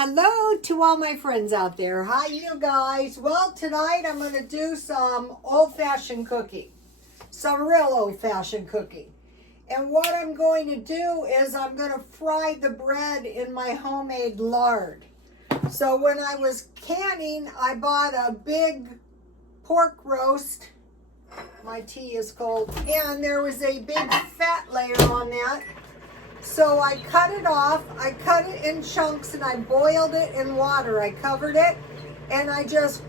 Hello to all my friends out there. Hi, you guys. Well, tonight I'm going to do some old-fashioned cooking. Some real old-fashioned cooking. And what I'm going to do is I'm going to fry the bread in my homemade lard. So when I was canning, I bought a big pork roast. My tea is cold. And there was a big fat layer on that. So I cut it off, I cut it in chunks, and I boiled it in water. I covered it, and I just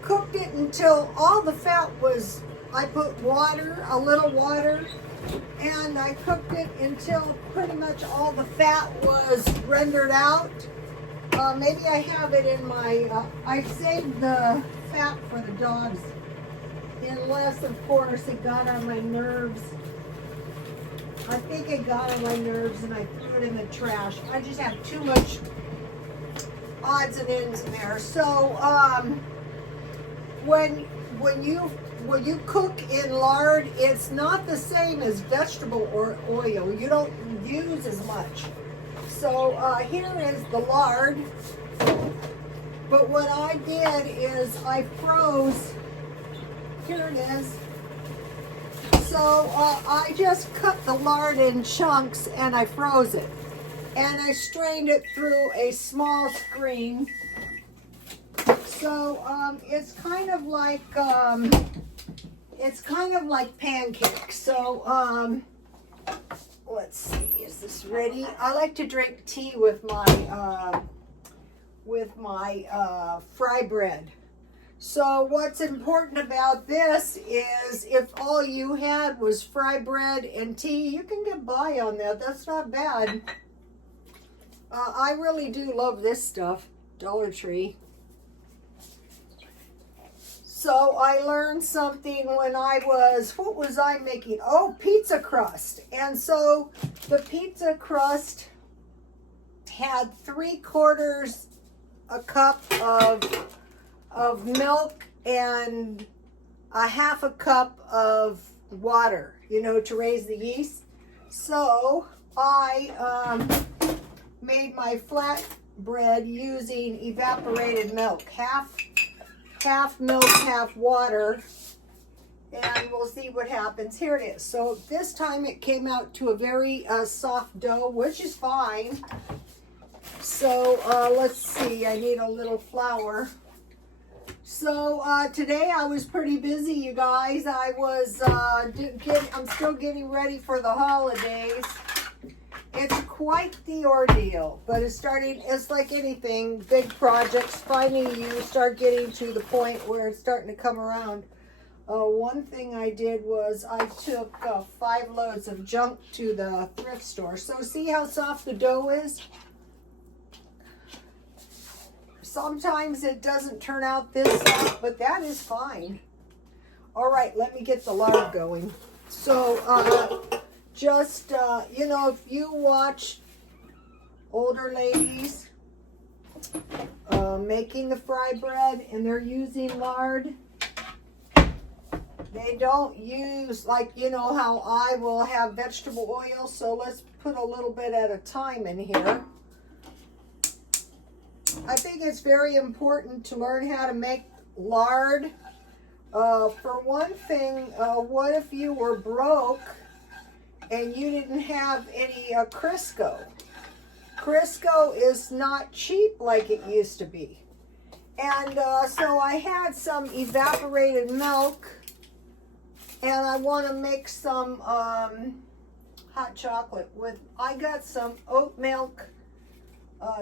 cooked it until all the fat was, I put water, a little water, and I cooked it until pretty much all the fat was rendered out. Maybe I have it in my, I saved the fat for the dogs, unless, of course, it got on my nerves. I think it got on my nerves and I threw it in the trash. I just have too much odds and ends in there. So when you cook in lard, it's not the same as vegetable or oil. You don't use as much. So here is the lard. But what I did is I froze. Here it is. So I just cut the lard in chunks and I froze it. And I strained it through a small screen. So it's kind of like pancakes. So let's see, is this ready? I like to drink tea with my fry bread. So what's important about this is if all you had was fry bread and tea, you can get by on that. That's not bad. I really do love this stuff, Dollar Tree. So I learned something when I was, what was I making? Oh, pizza crust. And so the pizza crust had 3/4 a cup of milk and a 1/2 cup of water, to raise the yeast. So I made my flat bread using evaporated milk, half milk, half water, and we'll see what happens. Here it is. So this time it came out to a very soft dough, which is fine. So let's see, I need a little flour. So today I was pretty busy, you guys. I was I'm still getting ready for the holidays. It's quite the ordeal, but it's like anything, big projects. Finally, you start getting to the point where it's starting to come around. One thing I did was I took 5 loads of junk to the thrift store. So see how soft the dough is? Sometimes it doesn't turn out this soft, but that is fine. All right, let me get the lard going. So just, if you watch older ladies making the fry bread and they're using lard, they don't use, how I will have vegetable oil. So let's put a little bit at a time in here. I think it's very important to learn how to make lard. For one thing, what if you were broke and you didn't have any Crisco? Crisco is not cheap like it used to be. And so I had some evaporated milk, and I want to make some hot chocolate with, I got some oat milk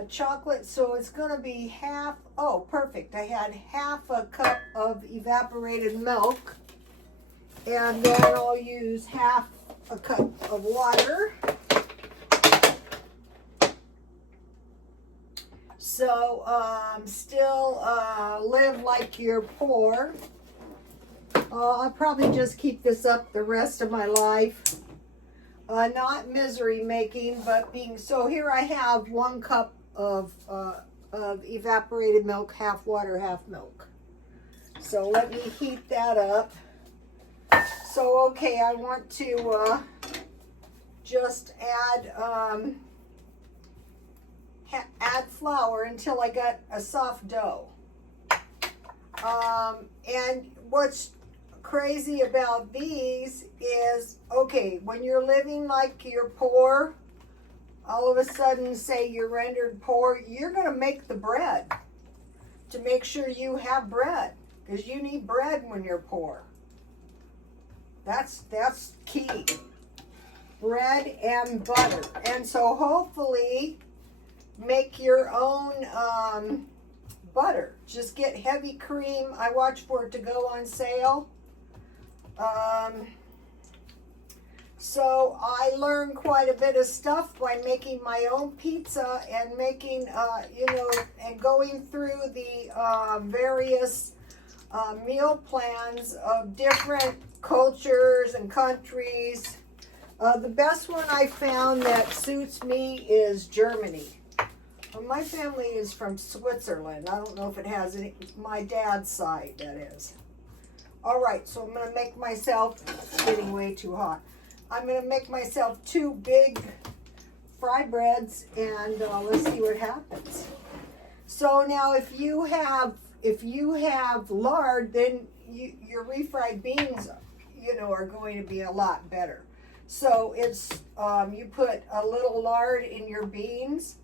chocolate, so it's going to be perfect. I had 1/2 cup of evaporated milk, and then I'll use 1/2 cup of water. So still live like you're poor. I'll probably just keep this up the rest of my life. Not misery making, but so here I have 1 cup of evaporated milk, 1/2 water, 1/2 milk. So let me heat that up. So, okay, I want to just add add flour until I got a soft dough. And what's crazy about these is, okay, when you're living like you're poor, all of a sudden say you're rendered poor, you're going to make the bread to make sure you have bread, because you need bread when you're poor. That's key. Bread and butter. And so hopefully make your own butter. Just get heavy cream. I watch for it to go on sale. So I learned quite a bit of stuff by making my own pizza and making, and going through the various meal plans of different cultures and countries. The best one I found that suits me is Germany. Well, my family is from Switzerland. I don't know if it has any, my dad's side, that is. All right, so I'm going to make myself, it's getting way too hot. I'm going to make myself 2 big fry breads, and let's see what happens. So now if you have lard, then your refried beans, are going to be a lot better. So it's you put a little lard in your beans,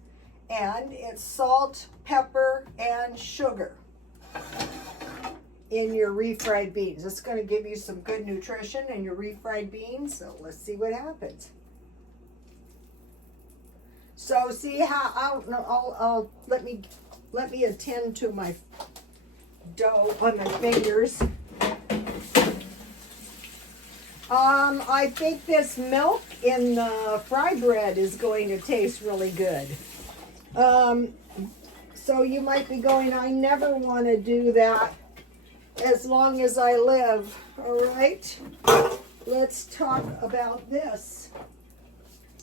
and it's salt, pepper, and sugar in your refried beans. It's going to give you some good nutrition in your refried beans. So let's see what happens. So see how I'll let me attend to my dough on my fingers. I think this milk in the fry bread is going to taste really good. So you might be going, I never want to do that as long as I live. All right, let's talk about this.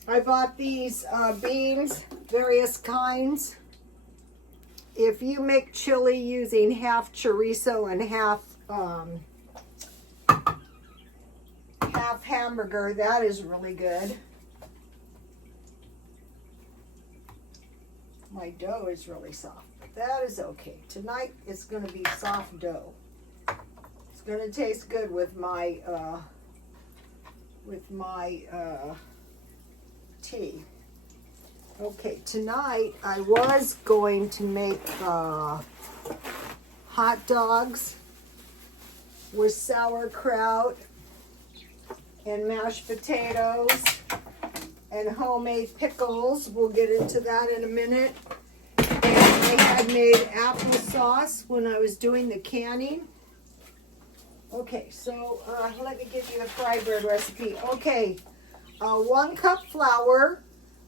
I bought these beans, various kinds. If you make chili using half chorizo and half hamburger, that is really good. My dough is really soft, but that is okay. Tonight it's going to be soft dough. It's going to taste good with my tea. Okay, tonight I was going to make hot dogs with sauerkraut and mashed potatoes and homemade pickles. We'll get into that in a minute. And I had made applesauce when I was doing the canning. Okay, so let me give you the fry bread recipe. Okay, 1 cup flour,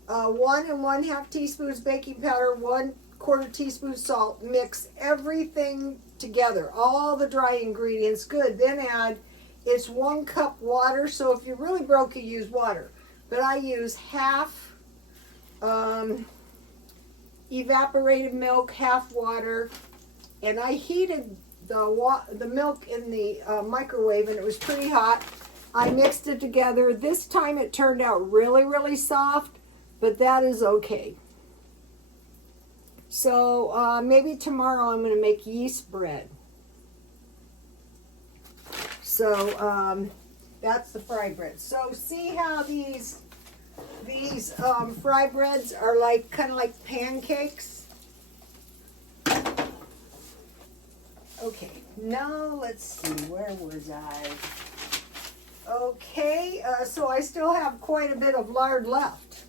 1 1/2 teaspoons baking powder, 1/4 teaspoon salt. Mix everything together, all the dry ingredients. Good. Then add, it's 1 cup water. So if you're really broke, you use water. But I use half evaporated milk, half water, and I heated the milk in the microwave, and it was pretty hot. I mixed it together. This time it turned out really, really soft, but that is okay. So maybe tomorrow I'm going to make yeast bread. So that's the fry bread. So see how these fry breads are kind of like pancakes? Okay, now let's see, where was I? Okay, so I still have quite a bit of lard left.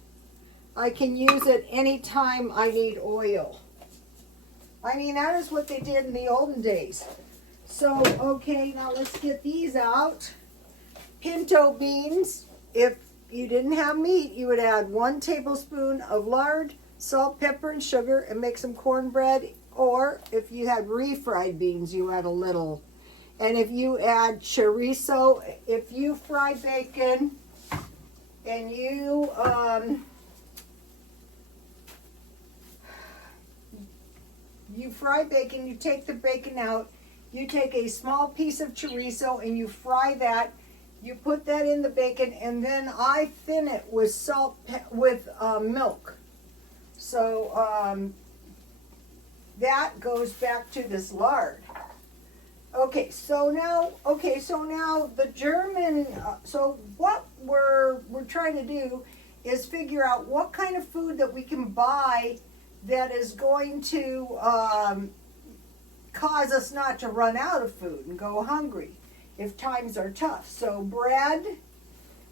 I can use it anytime I need oil. I mean, that is what they did in the olden days. So, okay, now let's get these out. Pinto beans. If you didn't have meat, you would add 1 tablespoon of lard, salt, pepper, and sugar, and make some cornbread. Or if you had refried beans, you add a little. And if you add chorizo, if you fry bacon and you fry bacon, you take the bacon out, you take a small piece of chorizo and you fry that. You put that in the bacon, and then I thin it with milk. So that goes back to this lard. Okay, so now the German. So what we're trying to do is figure out what kind of food that we can buy that is going to cause us not to run out of food and go hungry if times are tough. So bread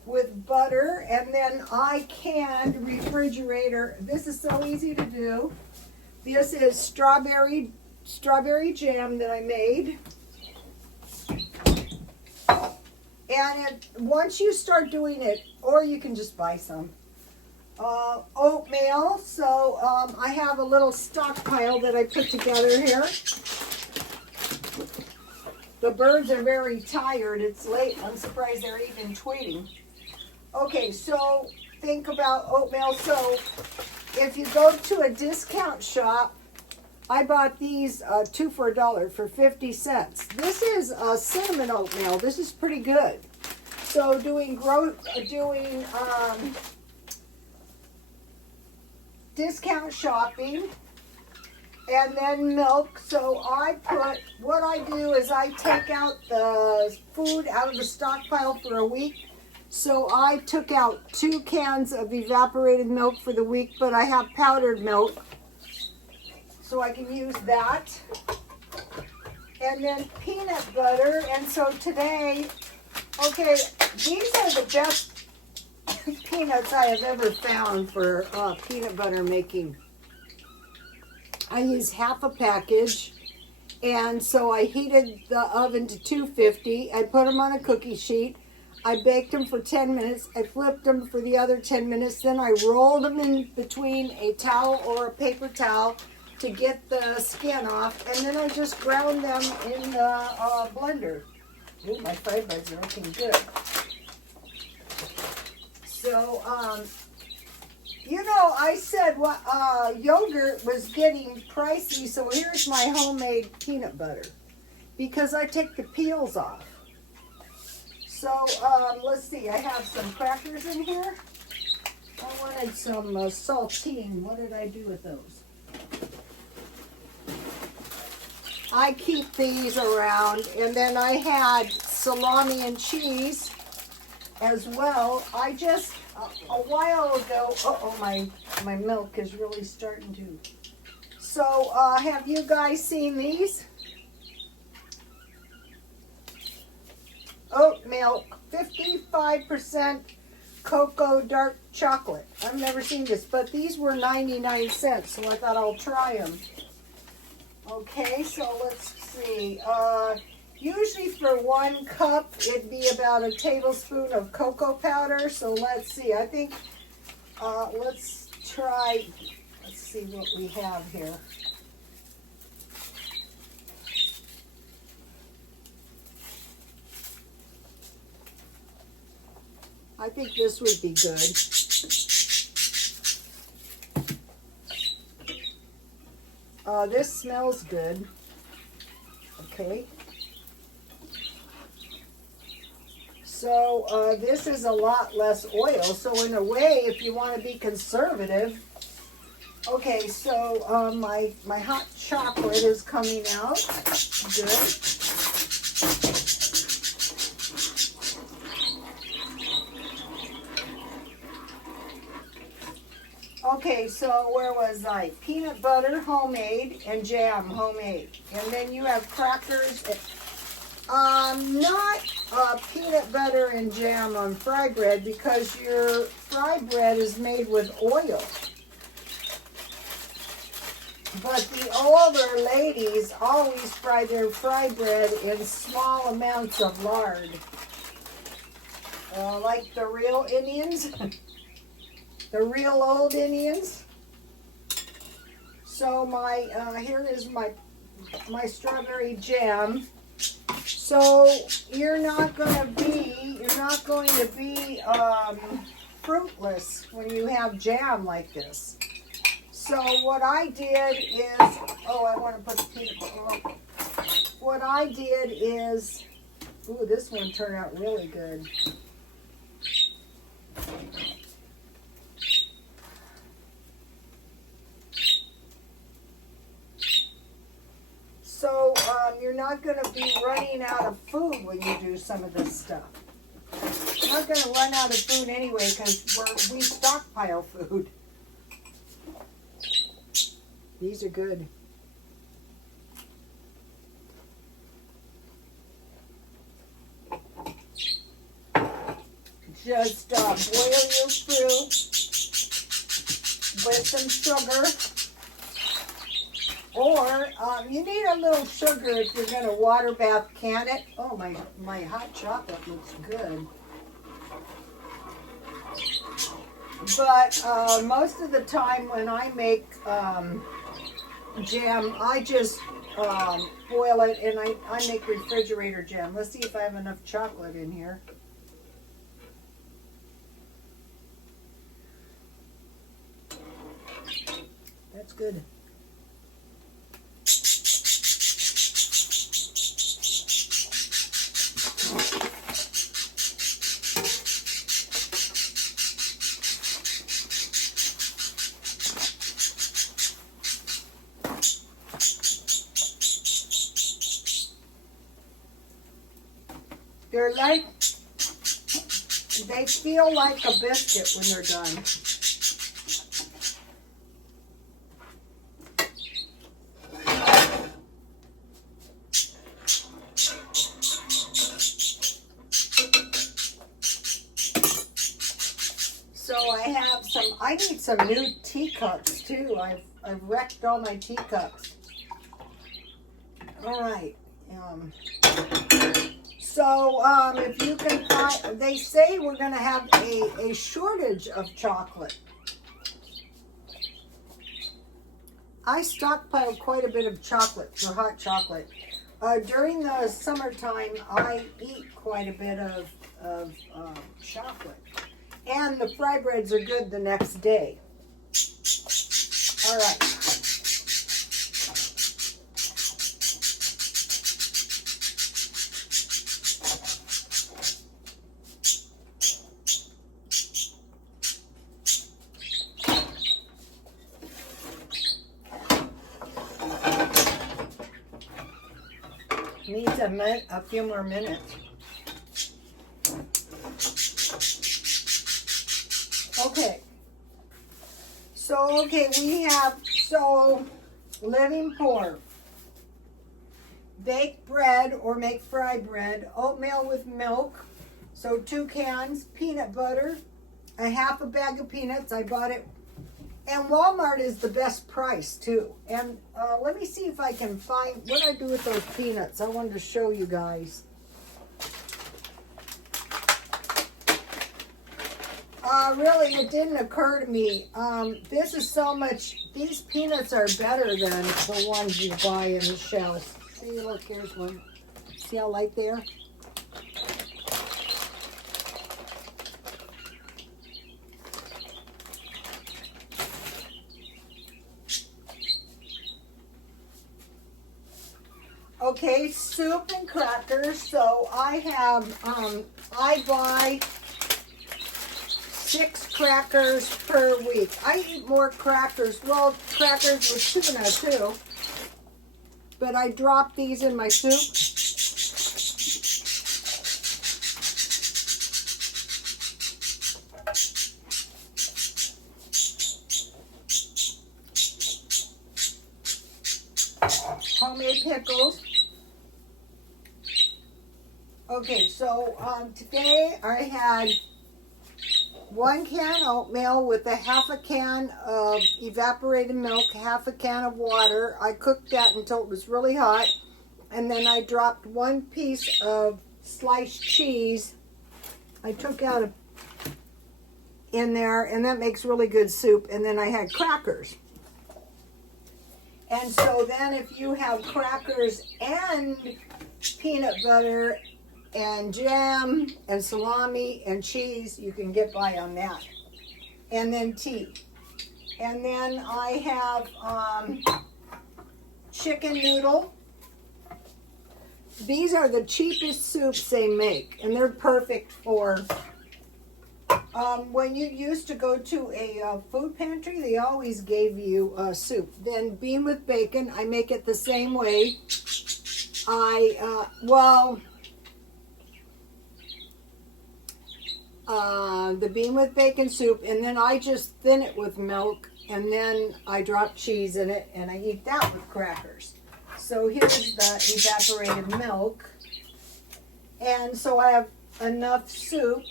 with butter, and then I canned refrigerator. This is so easy to do. This is strawberry jam that I made. And once you start doing it, or you can just buy some, oatmeal. So I have a little stockpile that I put together here. The birds are very tired. It's late. I'm surprised they're even tweeting. Okay, so think about oatmeal. So if you go to a discount shop, I bought these 2 for $1 for 50 cents. This is cinnamon oatmeal. This is pretty good. So doing discount shopping, and then milk. So what I do is I take out the food out of the stockpile for a week. So I took out 2 cans of evaporated milk for the week, but I have powdered milk, so I can use that. And then peanut butter. And so today, okay, these are the best peanuts I have ever found for peanut butter making. I use half a package, and so I heated the oven to 250. I put them on a cookie sheet. I baked them for 10 minutes. I flipped them for the other 10 minutes. Then I rolled them in between a towel or a paper towel to get the skin off, and then I just ground them in the blender. Ooh, my fried buds are looking good. So, I said yogurt was getting pricey, so here's my homemade peanut butter, because I take the peels off. So, let's see, I have some crackers in here. I wanted some saltine. What did I do with those? I keep these around, and then I had salami and cheese as well. I just, a while ago, my milk is really starting to. So, have you guys seen these? Oat milk, 55% cocoa dark chocolate. I've never seen this, but these were 99 cents, so I thought I'll try them. Okay, so let's see. Usually for 1 cup, it'd be about a tablespoon of cocoa powder. So let's see. I think, let's see what we have here. I think this would be good. This smells good. Okay. So this is a lot less oil. So in a way, if you want to be conservative, okay. So my hot chocolate is coming out. Good. Okay, so where was I? Peanut butter, homemade, and jam, homemade. And then you have crackers. Not peanut butter and jam on fry bread, because your fry bread is made with oil. But the older ladies always fry their fry bread in small amounts of lard. Like the real Indians. The real old Indians. So here is my strawberry jam. So you're not going to be fruitless when you have jam like this. So what I did is, I want to put the peanut butter. What I did is, this one turned out really good. you're not going to be running out of food when you do some of this stuff. You're not going to run out of food anyway because we stockpile food. These are good. Just boil your fruit with some sugar. Or you need a little sugar if you're going to water bath can it. Oh, my hot chocolate looks good. But most of the time when I make jam, I just boil it and I make refrigerator jam. Let's see if I have enough chocolate in here. That's good. They're like, they feel like a biscuit when they're done. So I need some new teacups too. I've wrecked all my teacups. All right. So if you can find, they say we're going to have a shortage of chocolate. I stockpile quite a bit of chocolate, for hot chocolate. During the summertime, I eat quite a bit of chocolate. And the fry breads are good the next day. All right. Needs a few more minutes. Okay. So, we have, living pork, baked bread or make fry bread, oatmeal with milk, so 2 cans, peanut butter, a half a bag of peanuts, I bought it, and Walmart is the best price too. And let me see if I can find, what I do with those peanuts, I wanted to show you guys. Really, it didn't occur to me. This is so much, these peanuts are better than the ones you buy in the shelves. See, look, here's one. See how light they are? Okay, soup and crackers. So I have, I buy 6 crackers per week. I eat more crackers. Well, crackers with tuna too. But I drop these in my soup. Homemade pickles. Okay, so today I had 1 can oatmeal with a half a can of evaporated milk, half a can of water. I cooked that until it was really hot. And then I dropped 1 piece of sliced cheese. I took out in there, and that makes really good soup. And then I had crackers. And so then if you have crackers and peanut butter and jam and salami and cheese, you can get by on that. And then tea. And then I have chicken noodle. These are the cheapest soups they make, and they're perfect for when you used to go to a food pantry, they always gave you soup. Then bean with bacon, I make it the same way. The bean with bacon soup, and then I just thin it with milk, and then I drop cheese in it, and I eat that with crackers. So here's the evaporated milk, and so I have enough soup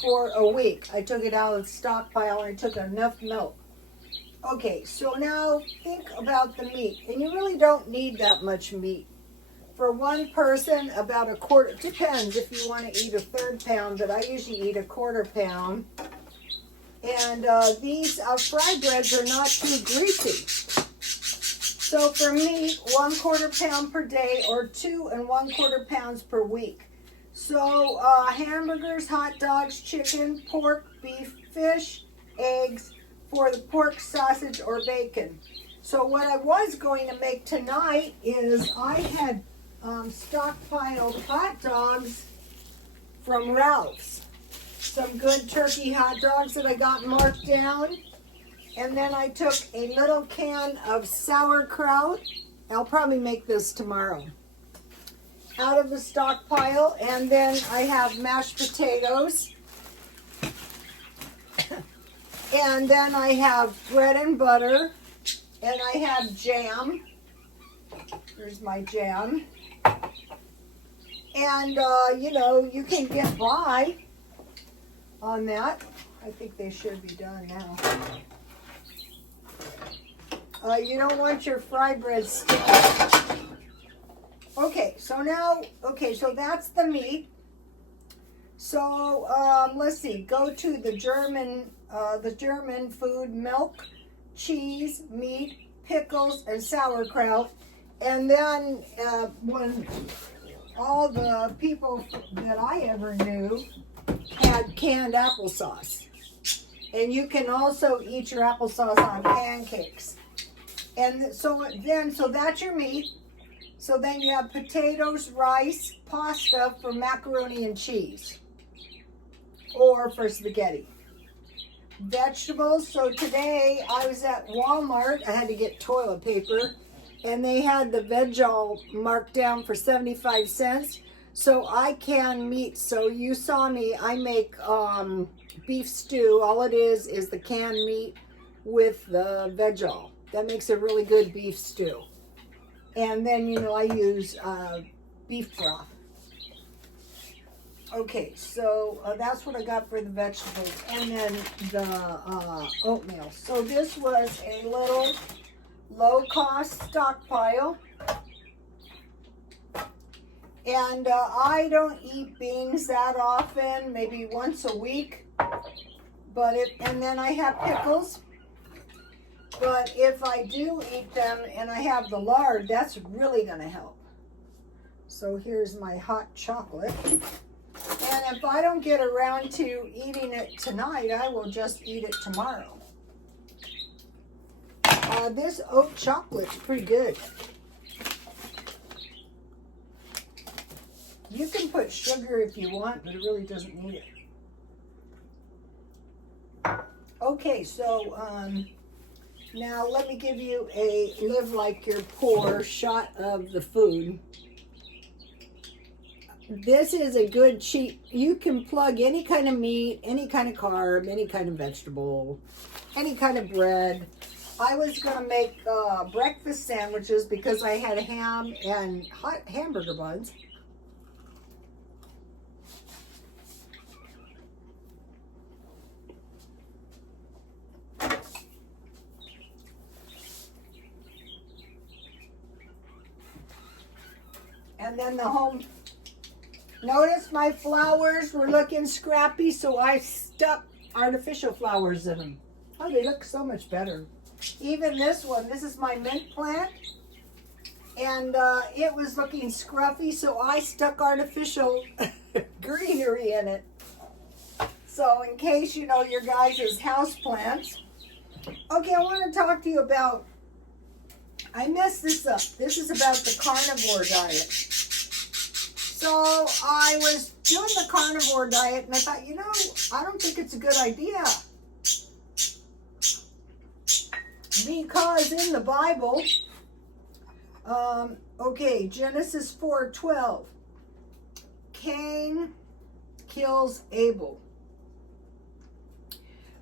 for a week. I took it out of the stockpile, and I took enough milk. Okay, so now think about the meat, and you really don't need that much meat. For one person, about a quarter, depends if you want to eat a third pound, but I usually eat a quarter pound. And these fry breads are not too greasy. So for me, 1/4 pound per day or 2 1/4 pounds per week. So hamburgers, hot dogs, chicken, pork, beef, fish, eggs for the pork, sausage, or bacon. So what I was going to make tonight is I had stockpiled hot dogs from Ralph's. Some good turkey hot dogs that I got marked down. And then I took a little can of sauerkraut. I'll probably make this tomorrow. Out of the stockpile. And then I have mashed potatoes. And then I have bread and butter. And I have jam. Here's my jam. And, you know, you can get by on that. I think they should be done now. You don't want your fry bread sticky. Okay, so now, so that's the meat. So, let's see, go to the German food, milk, cheese, meat, pickles, and sauerkraut. And then when all the people that I ever knew had canned applesauce. And you can also eat your applesauce on pancakes. And so that's your meat. So then you have potatoes, rice, pasta for macaroni and cheese. Or for spaghetti. Vegetables. So today I was at Walmart. I had to get toilet paper. And they had the veg-all marked down for 75 cents. So I can meat. So you saw me, I make beef stew. All it is the canned meat with the veg-all. That makes a really good beef stew. And then, you know, I use beef broth. Okay, so that's what I got for the vegetables. And then the oatmeal. So this was a little low-cost stockpile. And I don't eat beans that often, maybe once a week. And then I have pickles. But if I do eat them and I have the lard, that's really going to help. So here's my hot chocolate. And if I don't get around to eating it tonight, I will just eat it tomorrow. This oat chocolate's pretty good. You can put sugar if you want, but it really doesn't need it. Okay, so now let me give you a live like you're poor shot of the food. This is a good cheap, you can plug any kind of meat, any kind of carb, any kind of vegetable, any kind of bread. I was going to make breakfast sandwiches because I had ham and hot hamburger buns. And then notice my flowers were looking scrappy, so I stuck artificial flowers in them. Oh, they look so much better. Even this one, this is my mint plant, and it was looking scruffy, so I stuck artificial greenery in it. So in case you know your guys' house plants. Okay, I want to talk to you about, I messed this up. This is about the carnivore diet. So I was doing the carnivore diet, and I thought, you know, I don't think it's a good idea. Because in the Bible, Okay, Genesis 4:12. Cain kills Abel.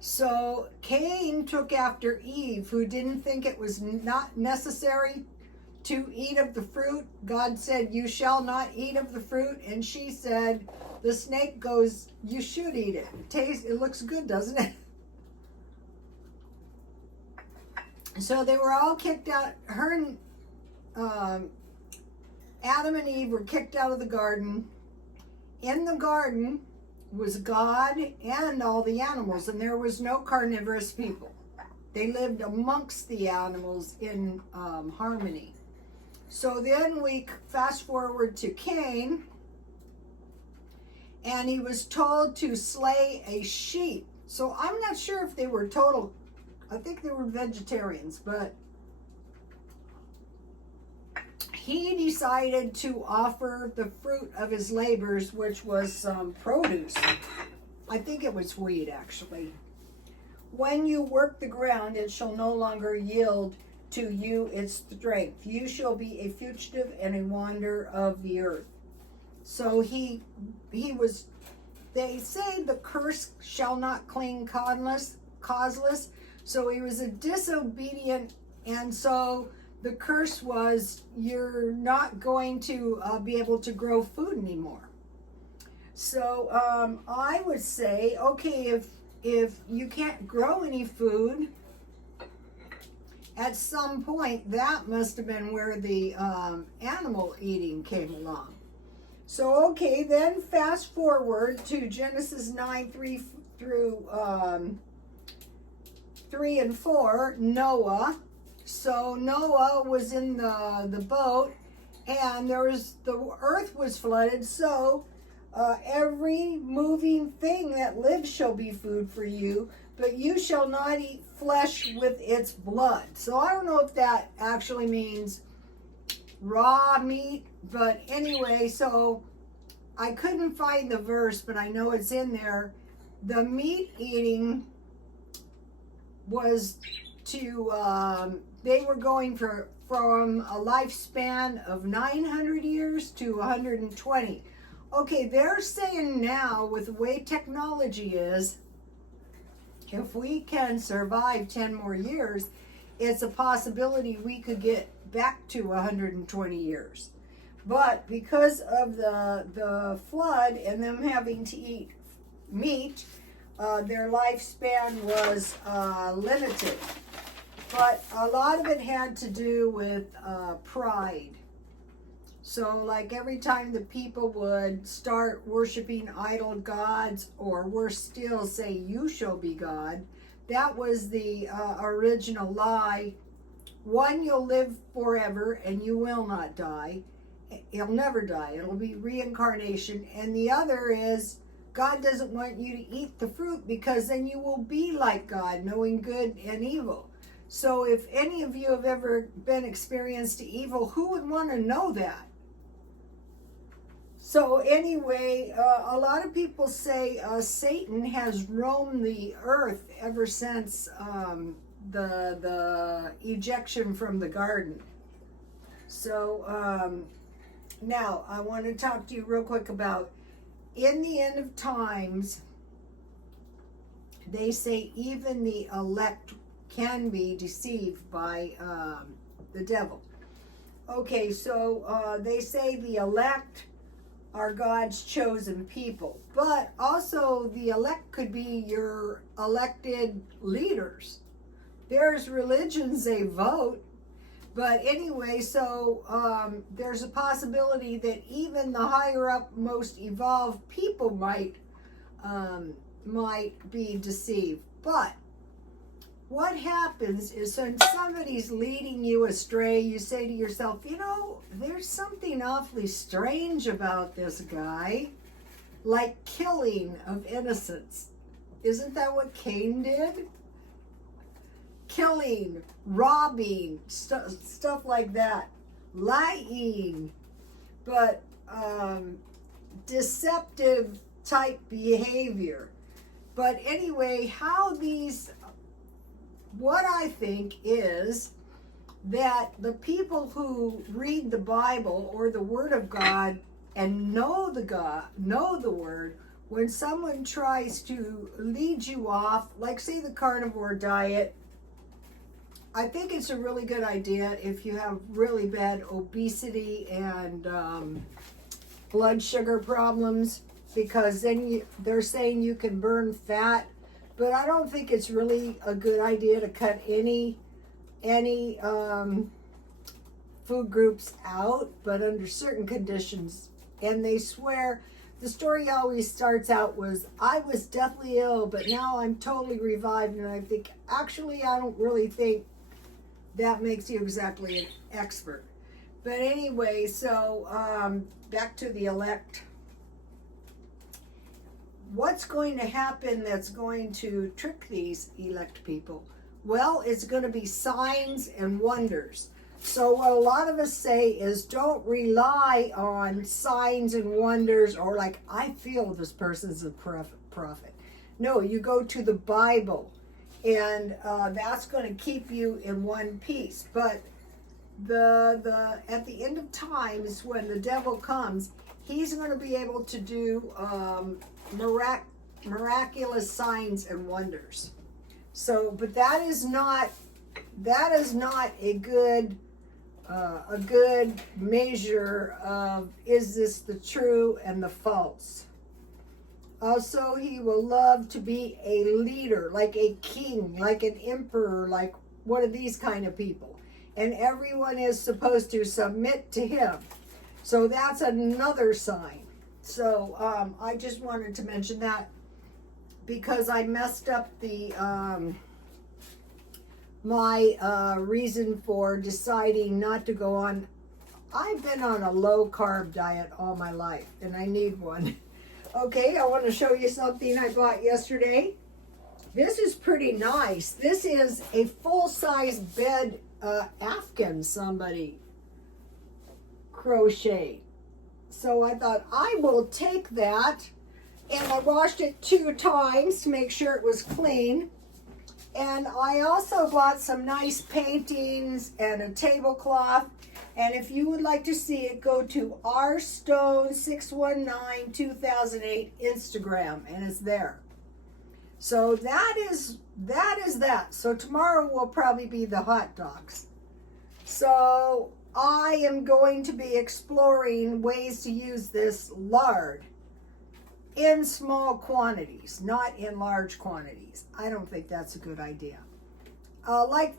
So Cain took after Eve, who didn't think it was not necessary to eat of the fruit. God said, "You shall not eat of the fruit." And she said, the snake goes, "You should eat it. It looks good, doesn't it?" So they were all kicked out. Her and Adam and Eve were kicked out of the garden. In the garden was God and all the animals, and there was no carnivorous people. They lived amongst the animals in harmony. So then we fast forward to Cain, and he was told to slay a sheep. So I'm not sure if they were I think they were vegetarians, but he decided to offer the fruit of his labors, which was some produce. I think it was wheat, actually. When you work the ground, it shall no longer yield to you its strength. You shall be a fugitive and a wanderer of the earth. So he was, they say the curse shall not cling causeless. So he was a disobedient, and so the curse was, you're not going to be able to grow food anymore. So I would say, okay, if you can't grow any food, at some point that must have been where the animal eating came along. So okay, then fast forward to Genesis 9:3 through 3 and 4, Noah. So Noah was in the boat, and the earth was flooded. So every moving thing that lives shall be food for you, but you shall not eat flesh with its blood. So I don't know if that actually means raw meat, but anyway, so I couldn't find the verse, but I know it's in there. The meat eating was to they were going from a lifespan of 900 years to 120. Okay, they're saying now, with the way technology is, if we can survive 10 more years, it's a possibility we could get back to 120 years. But because of the flood and them having to eat meat, their lifespan was limited. But a lot of it had to do with pride. So like every time the people would start worshiping idol gods, or worse still, say, "You shall be God," that was the original lie. One, you'll live forever and you will not die. You'll never die. It'll be reincarnation. And the other is, God doesn't want you to eat the fruit, because then you will be like God, knowing good and evil. So if any of you have ever been experienced evil, who would want to know that? So anyway, a lot of people say Satan has roamed the earth ever since the ejection from the garden. So now I want to talk to you real quick about, in the end of times, they say even the elect can be deceived by the devil. Okay, so they say the elect are God's chosen people, but also the elect could be your elected leaders. There's religions they vote, but anyway, so there's a possibility that even the higher up, most evolved people might be deceived. But what happens is, when somebody's leading you astray, you say to yourself, you know, there's something awfully strange about this guy, like killing of innocents. Isn't that what Cain did? Killing, robbing, stuff like that, lying, but deceptive type behavior. But anyway, what I think is, that the people who read the Bible or the Word of God and know the Word, when someone tries to lead you off, like say the carnivore diet, I think it's a really good idea if you have really bad obesity and blood sugar problems, because then they're saying you can burn fat, but I don't think it's really a good idea to cut any food groups out, but under certain conditions. And they swear, the story always starts out was, I was deathly ill, but now I'm totally revived. And I think, actually, I don't really think that makes you exactly an expert. But anyway, so back to the elect. What's going to happen that's going to trick these elect people? Well, it's going to be signs and wonders. So what a lot of us say is, don't rely on signs and wonders, or like, I feel this person's a prophet. No, you go to the Bible, and that's going to keep you in one piece. But the at the end of times, when the devil comes, he's going to be able to do miraculous signs and wonders. So, but that is not a good measure of, is this the true and the false. Also, he will love to be a leader, like a king, like an emperor, like one of these kind of people. And everyone is supposed to submit to him. So that's another sign. So I just wanted to mention that, because I messed up the my reason for deciding not to go on. I've been on a low carb diet all my life, and I need one. Okay, I want to show you something I bought yesterday. This is pretty nice. This is a full-size bed Afghan somebody crocheted. So I thought, I will take that. And I washed it 2 times to make sure it was clean. And I also bought some nice paintings and a tablecloth. And if you would like to see it, go to rstone6192008 Instagram, and it's there. So that is that. So tomorrow will probably be the hot dogs. So I am going to be exploring ways to use this lard in small quantities, not in large quantities. I don't think that's a good idea. Like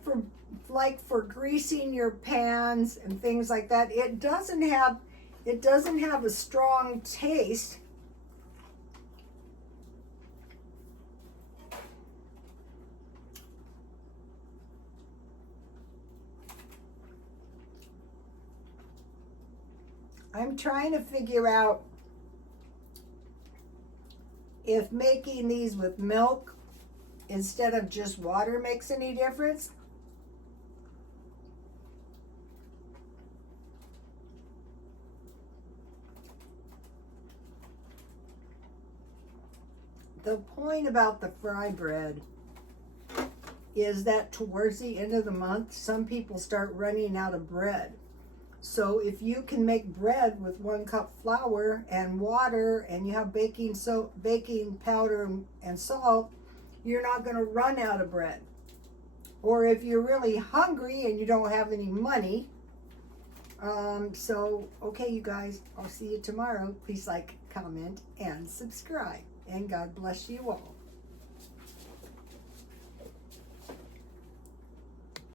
for greasing your pans and things like that, it doesn't have a strong taste. I'm trying to figure out if making these with milk instead of just water makes any difference. The point about the fry bread is that towards the end of the month, some people start running out of bread. So if you can make bread with 1 cup flour and water, and you have baking powder and salt, you're not going to run out of bread. Or if you're really hungry and you don't have any money. So, okay, you guys, I'll see you tomorrow. Please like, comment, and subscribe. And God bless you all.